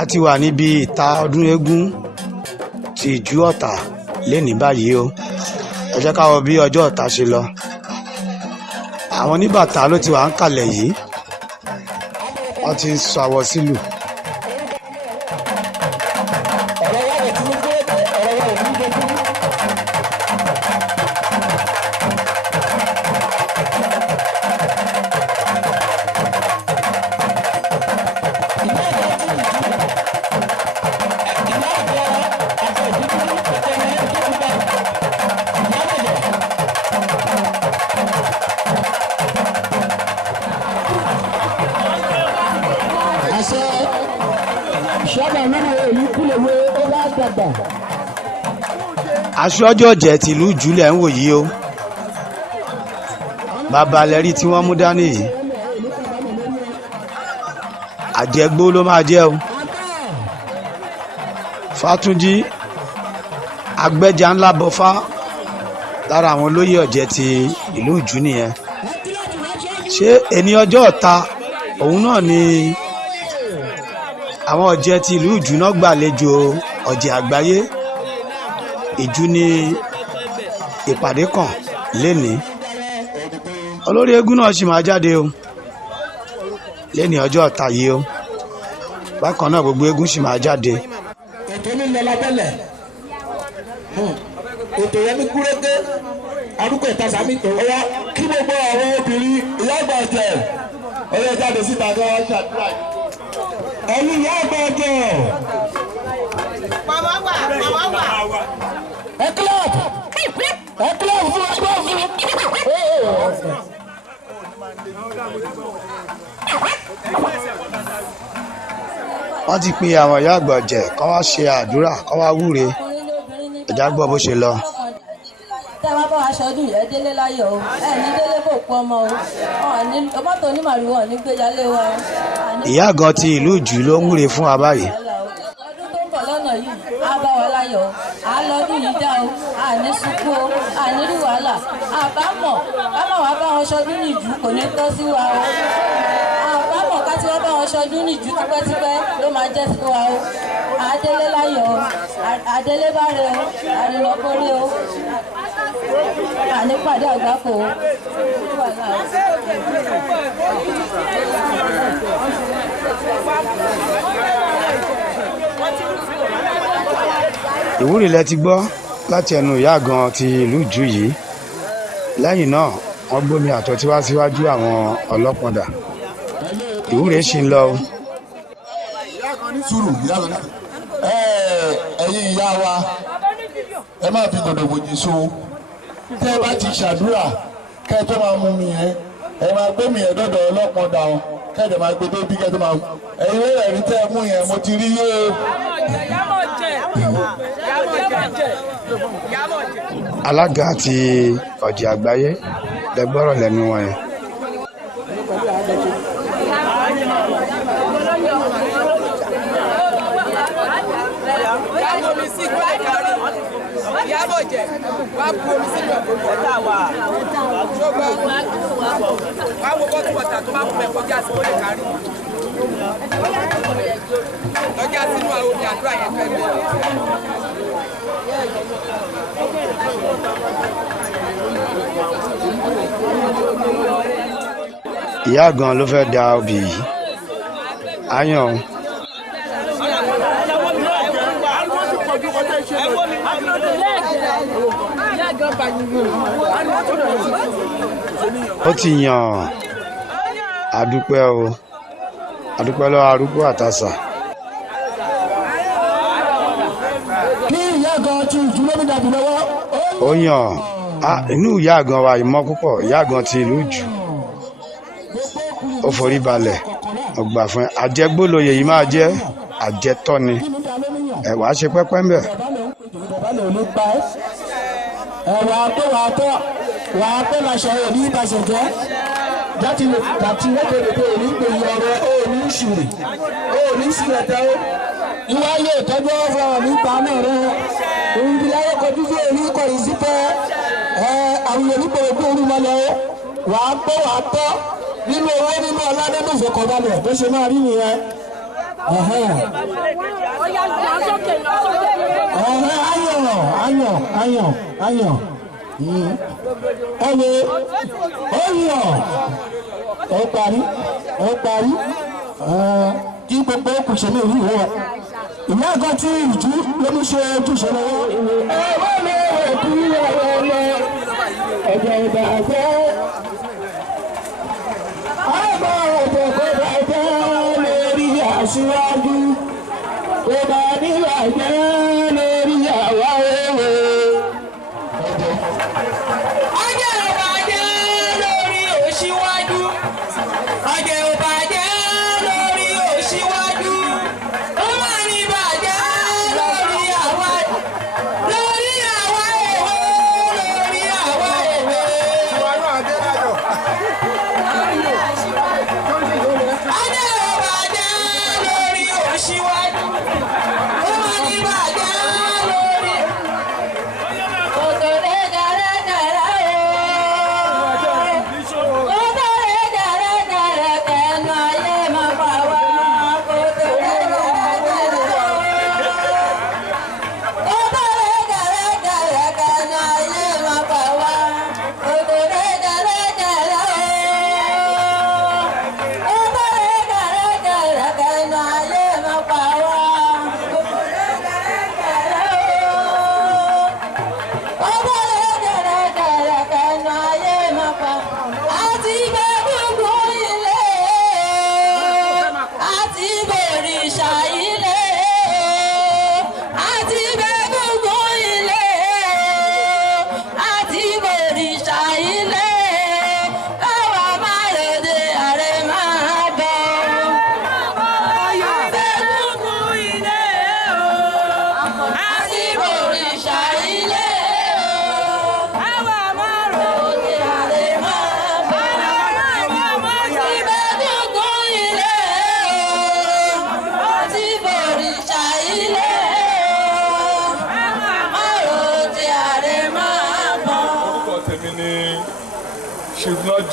a ti wà níbi ìta ọdún eégún ti Iju-Ota lénìí báyìí o. Ẹ jẹ́ ká wo bí ọjọ́ Ọ̀tà ṣe lọ. Àwọn oníbàtà ló ti wà ń kalẹ̀ yìí, wọ́n ti ń sọ àwọ̀ sílù. Aṣojú ọ̀jẹ̀ tìlú Ìjúlẹ̀ ń wò yìí o. Bàbá lẹ́rí tí wọ́n mú dání yìí, àjẹgbó ló máa jẹ́ o. Fátúnjí agbẹ́jà ńlá bọ́fá lára àwọn olóyè ọ̀jẹ̀ ti ìlú Ìjú nìyẹn. Ṣé ẹni ọjọ́ Ọ̀tà òun náà ni àwọn ọ̀jẹ̀ ti ìlú Ìjú náà gbàlejò ọ̀jẹ̀ àgbáyé? Ìjú ní ìpàdé kan lénìí. Olórí eégún náà sì máa jáde o lénìí ọjọ́ Ọ̀tà yìí o. Bákan náà gbogbo eégún sì máa jáde. Ètò ní lọ lábẹ́lẹ̀, ètò yẹn ní gúrégé, arúgbó ìtasàmì tó ọyá kí gbogbo àwọn obìnrin ìyá àgbà ọ̀jẹ̀ ọyá jáde síta kí wọ́n ṣàdúrà. Ẹ̀yin ìyá àgbà ọ̀jẹ̀. Màmá wà. Ẹ kílọ̀bù fún ọgbọ́n fún. Wọ́n ti pe àwọn ìyá àgbà ọ̀jẹ̀ kó wá ṣe àdúrà kó wá wúre. Ẹ̀já gbọ́ bó ṣe lọ. Tẹ́ wá bá aṣọ ọdún yẹn délé láyọ̀ o, ẹ̀ ní délé kò pọ̀ ọmọ o, mọ́tò onímàrúwọ̀ ní gbéjalé wa o. Ìyá gan ti ìlú Ìjú ló ń wúre fún wa báyìí. Ọdún tó ń bọ̀ lọ́nà yìí á bá wa láyọ̀ o, á lọ́dún yìí dá o, à ní sunkún o, à ní rí wàhálà, àbámọ̀ wá bá wọn ṣọdún ní Ìjú kò ní tọ́ sí wa o. Àbámọ̀ ká tí wọ́n bá wọn ṣọdún ní Ìjú tipẹ́tipẹ́ ló máa jẹ́ sí wa o. Adélé láyọ̀ o, Adélé bá rẹ o, àrìnàkórí o, àní pàdé àgbákò o. Ìwúre lẹ ti gbọ́ láti ẹnu ìyá gan ti ìlú Ìjú yìí. Lẹ́yìn náà wọ́n gbómi àtọ̀tí wá síwájú àwọn ọlọ́pọ̀dà. Ìwúre ṣì ń lọ o. Ìyá kan ní sùúrù, ìyá kan ní sùúrù. Ẹ̀yin ìyá wa ẹ máa fi dòdò bòjì so. Tẹ́ ẹ bá ti ṣàdúrà kẹ́ ẹ tó máa mú mi yẹn, ẹ máa gbé mi yẹn dọ́dọ̀ ọlọ́pọ̀dà wọn kẹ́ ẹ dẹ̀ máa gbé débi kẹ́ ẹ tó máa mú. Ẹ̀yin lẹ́yìn ẹ̀rí tẹ́ ẹ mú yẹn mo ti rí yé o. Alága àti ọ̀jẹ̀ àgbáyé lẹ́gbọ́rọ̀ lẹ́nu wọn yẹn. Ìyá gan ló fẹ́ da obì yìí. Áyàn o. Ó ti yàn. Àdúpẹ́ o. Àdúpẹ́ lọ́wọ́ arúgbó àtàsà. Kí ìyá gan ti Ìjú lómi dàbí lọ́wọ́. Ó yàn. Inú ìyá gan wa ìmọ̀ púpọ̀. Ìyá gan ti ìlú Ìjú. Ó forí balẹ̀. Ọgbà fún ẹ. Àjẹgbólóyè yìí máa jẹ́ àjẹtọ́ ni. Wàá ṣe pẹ́pẹ́ ń bẹ̀. Wàá pé láṣọ òní ìbàṣẹ jẹ́. Dàtí lókèdèdè òní gbèyí ọ̀rọ̀ òní ìṣìrì. Òní ìṣìrì ẹ̀tẹ́ ó. Ìwà yóò tọ́jú ọ̀fọ̀ nípa náà rẹ̀. Òun bí láyé kojú sí òní kọ̀rí sí pẹ́. Àwọn onígbò ogún orí mọ́lẹ̀ ó. Wàá pé wàá tọ́ nínú owó nínú ọlá nínú ìfọkànbalẹ̀ bó ṣe máa rí nìyẹn. ayọ̀ ó parí kí gbogbo kùsùn ní ìlú wọn ìyá nǹkan tí ìjú ló ń ṣe ojúṣe lọ́wọ́. ẹ̀wọ́n mi ò kú ọ̀rọ̀ ọmọ ẹ̀jẹ̀ ìbàjẹ́ ọmọ ọ̀dọ̀ kò bàjẹ́ lórí aṣíwájú kò bá níbàjẹ́ lórí àwa ewé. ọjọ́ ìbàjẹ́ lórí òṣìwájú ọjọ́ ìbàjẹ́ lórí òṣìwájú ó máa ní ìbàjẹ́ lórí àwa èwe lórí àwa èwe.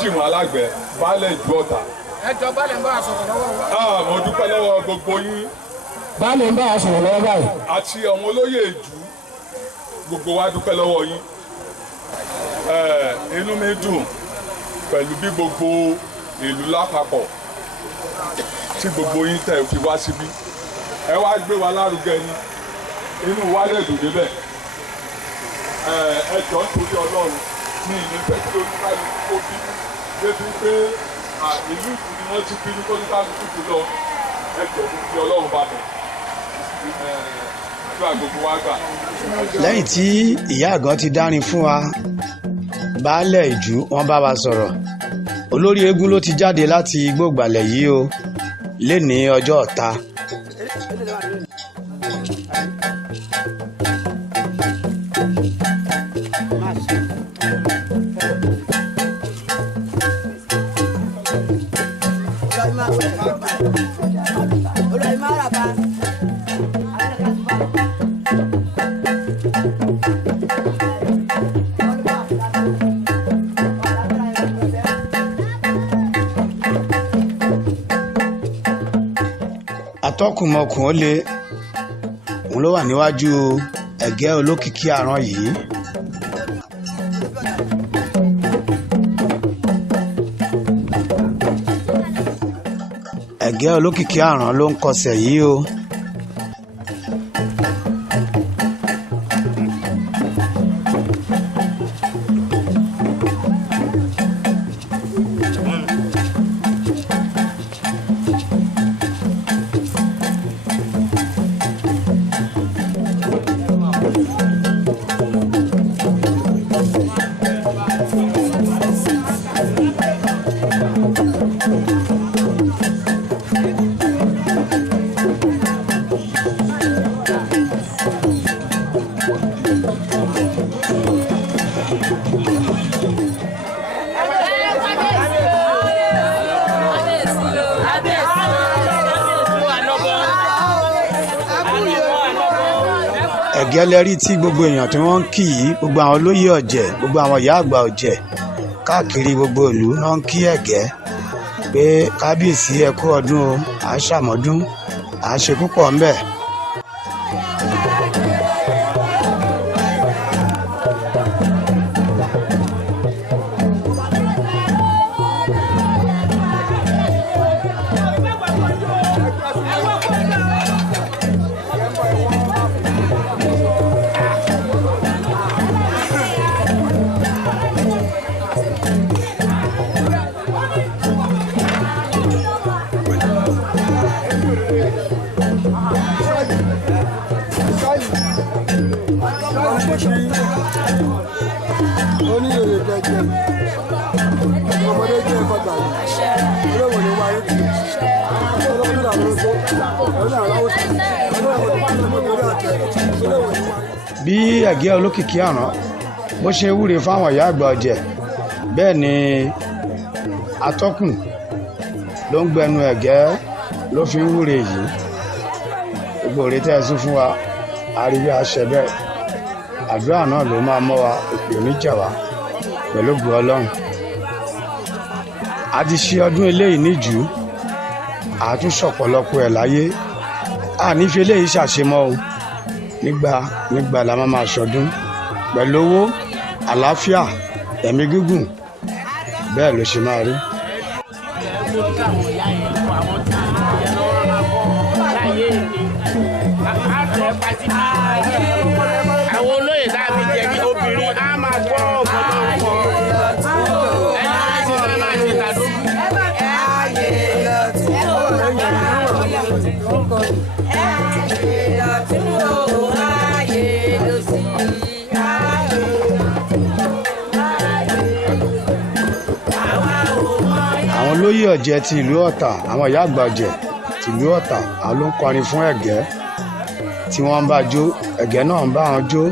Jìmọ̀ alágbẹ̀ baálẹ̀ Iju-Ota. ẹjọ́ baálẹ̀ ń bá a sọ̀rọ̀ lọ́wọ́. Mo dúpẹ́ lọ́wọ́ gbogbo yín. baálẹ̀ ń bá a sọ̀rọ̀ lọ́wọ́ báyìí. àti àwọn olóyè Ìjú gbogbo wa dúpẹ́ lọ́wọ́ yín. Inú mi dùn pẹ̀lú bí gbogbo ìlú lápapọ̀ tí gbogbo yín tẹ̀ fi wá síbí. Ẹ wá gbé wa lárugẹ ni inú wa lè dùn débẹ̀. Ẹ jọ̀ọ́ nítorí Ọlọ́run ní ìlú fẹ́ kí oníkàlù kó bínú débi pé ìlú ìlú ni wọ́n ti bínú kó níkàlù kúkú lọ. Ẹ jọ̀ọ́ nítorí Ọlọ́run bá bẹ̀. Àdúrà gbogbo wa gbà. lẹ́yìn tí ìyá àgàn ti dárin fún wa baálẹ̀ Ìjú wọ́n bá wa sọ̀rọ̀ olórí eégún ló ti jáde láti igbó ìgbàlẹ̀ yìí o léni ọjọ́ ọ̀ta. atọ́kùnmọkùn ó lé òun ló wà níwájú ẹ̀gẹ́ olókìkí àrán yìí. ẹ̀gẹ́ olókìkí àrán ló ń kọsẹ̀ yìí o. ẹ̀gẹ́ lẹ́rí tí gbogbo èèyàn tí wọ́n ń kì í gbogbo àwọn olóyè ọ̀jẹ̀ gbogbo àwọn ìyá àgbà ọ̀jẹ̀ káàkiri gbogbo ìlú náà ń kí ẹ̀gẹ́ pé kábíyèsí ẹ kú ọdún o à ń ṣàmọ́dún àṣẹ púpọ̀ ń bẹ. Bí ẹ̀gẹ́ olókìkí àrán bó ṣe wúre fáwọn ìyá àgbà ọ̀jẹ̀ bẹ́ẹ̀ ni atọ́kùn ló ń gbẹnu ẹ̀gẹ́ ló fi ń wúre yìí. Gbogbo òrè tẹ́ ẹ sún fún wa àríwí àṣẹ bẹ́ẹ̀ àdúrà náà ló máa mọ́ wa òpè oníjà wa pẹ̀lú ògo Ọlọ́run. A ti ṣe ọdún eléyìí níjù àtúnṣọ̀pọ̀lọpọ̀ ẹ̀ láyé ànífi eléyìí ṣàṣemọ́ o nígbà la máa ṣọdún pẹ̀lú owó àlàáfíà ẹ̀mí gígùn bẹ́ẹ̀ ló ṣe máa rí. Àwọn olóyè dábì jẹ́ kí obìnrin á máa gbọ́ ọ̀gbọ́n tó ń pọ̀ ẹni láti fẹ́ máa ṣe tàdó. Àwọn olóyè ọ̀jẹ̀ ti ìlú Ọ̀tà, àwọn ìyá àgbà ọ̀jẹ̀ ti ìlú Ọ̀tà, àwọn ló ń kọrin fún ẹ̀gẹ́ tí wọ́n ń bá jó, ẹ̀gẹ́ náà ń bá wọn jó.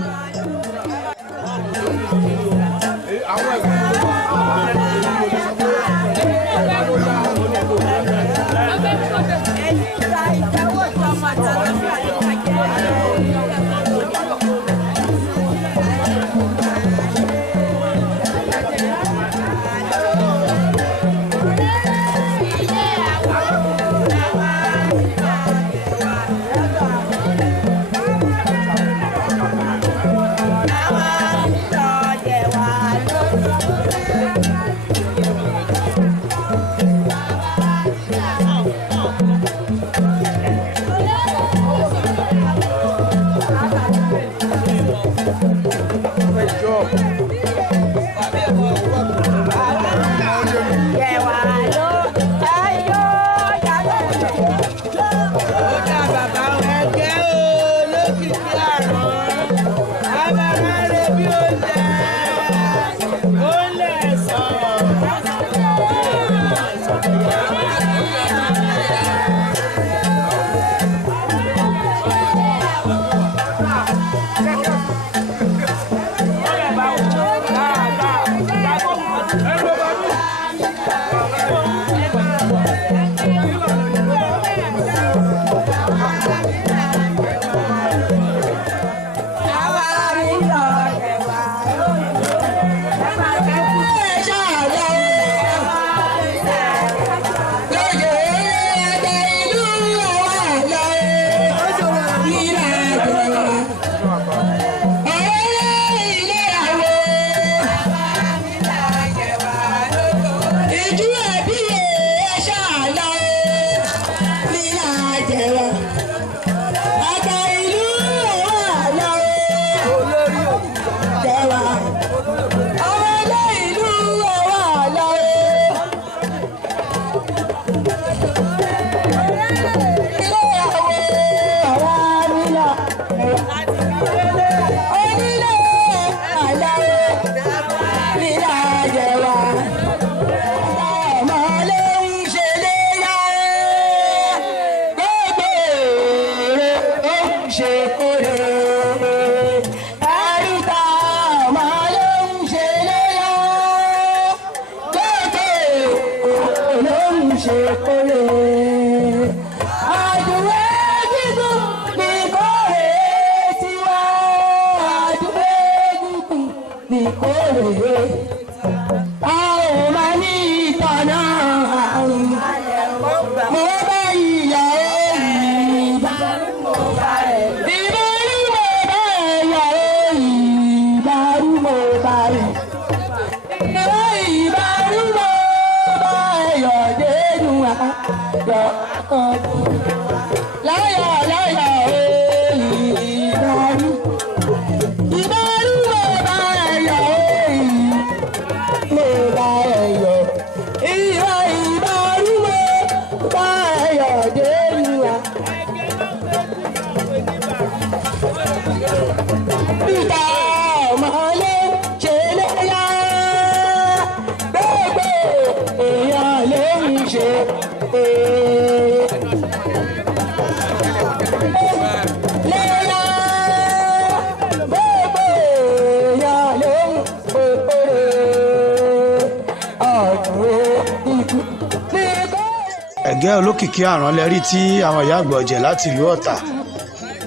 ǹjẹ́ olókìkí àrán lẹ́rí tí àwọn ìyá àgbà ọ̀jẹ̀ láti ìlú Ọ̀tà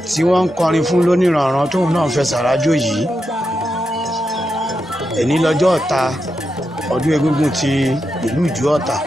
tí wọ́n ń kọrin fún lóníranran tóun náà fẹ́ sàrájò yìí. Èní lọ́jọ́ Ọ̀tà ọdún Egúngún ti ìlú Iju-Ota.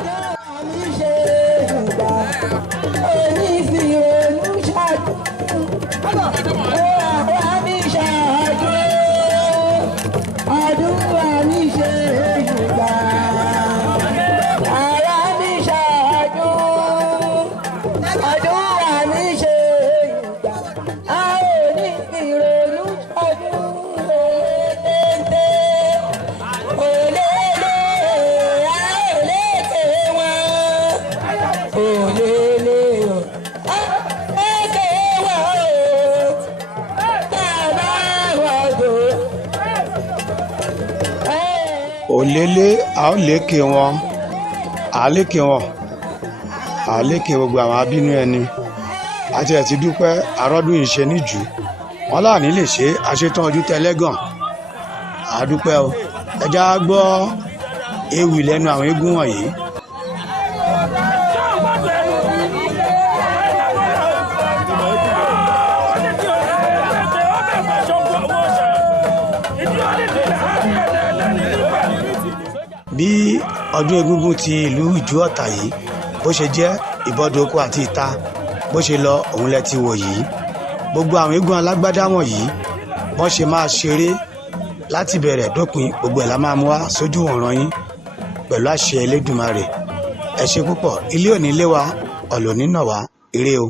Òlélé a ó lékè wọn àlékè wọn àlékè gbogbo àwọn abínú ẹni àti ẹ̀ ti dúpẹ́ arọ́dún yìí ṣe níjù wọn láàní lè ṣe àṣetán ojú tẹlẹ́gàn àdúpẹ́ o ẹja gbọ́ ewì lẹ́nu àwọn eégún wọ̀nyí. Bí ọdún Egúngún ti ìlú Iju-Ota yìí bó ṣe jẹ́ ìbọdọ̀ oko àti ìta bó ṣe lọ òun lẹ ti wò yìí. Gbogbo àwọn eégún alágbádá wọ̀nyí wọ́n ṣe máa ṣeré láti bẹ̀rẹ̀ dópin gbogbo ẹ̀ la máa mú wá sójú ọ̀ràn yín pẹ̀lú àṣẹ Elédùmarè. Ẹ ṣé púpọ̀, ilé òní lé wa ọ̀lọ́ nínà wá, ire o.